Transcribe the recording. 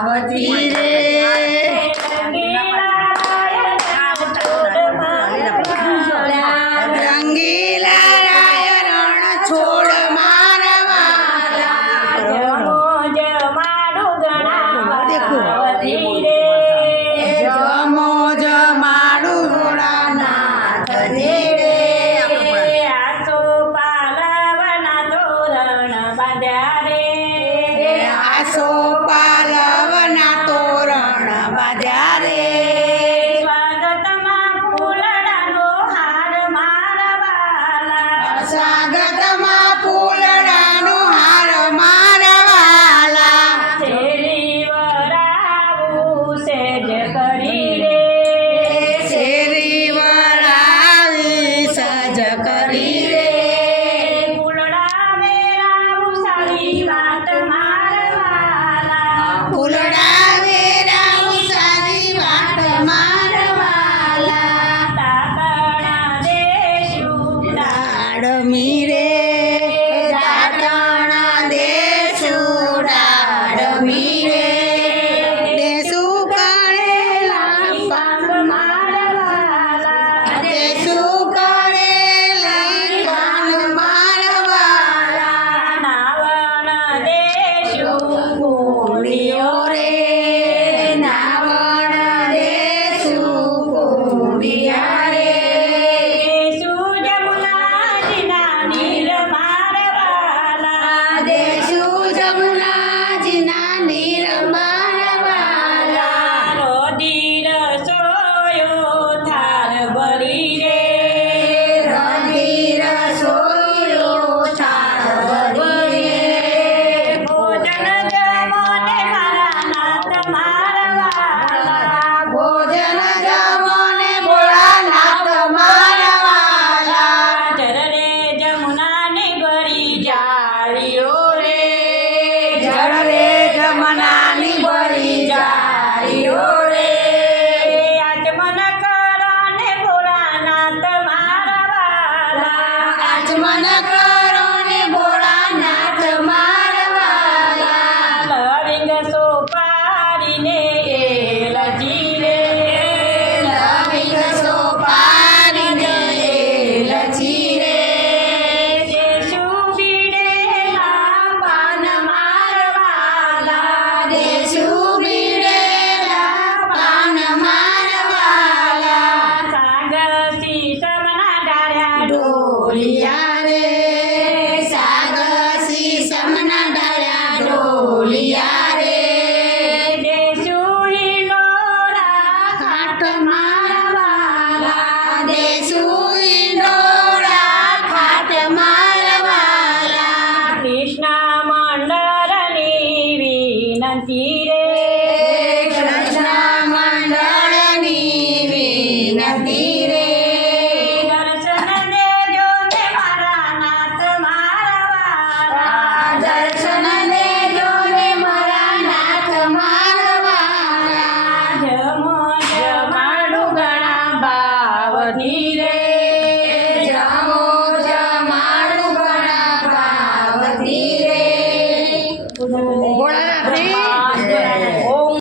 આવતી રે રંગીલા રાય રણ છોડ મારવા દેખો sopa ಮನಕ મોરિયા રે સુઈનો રાખાટ મારવાલા. દે સુઈનો રાખાટ મારવાલા. કૃષ્ણ મંડળની વિનંતી રે. કૃષ્ણ મંડળની વિનંતી ನೀರೇ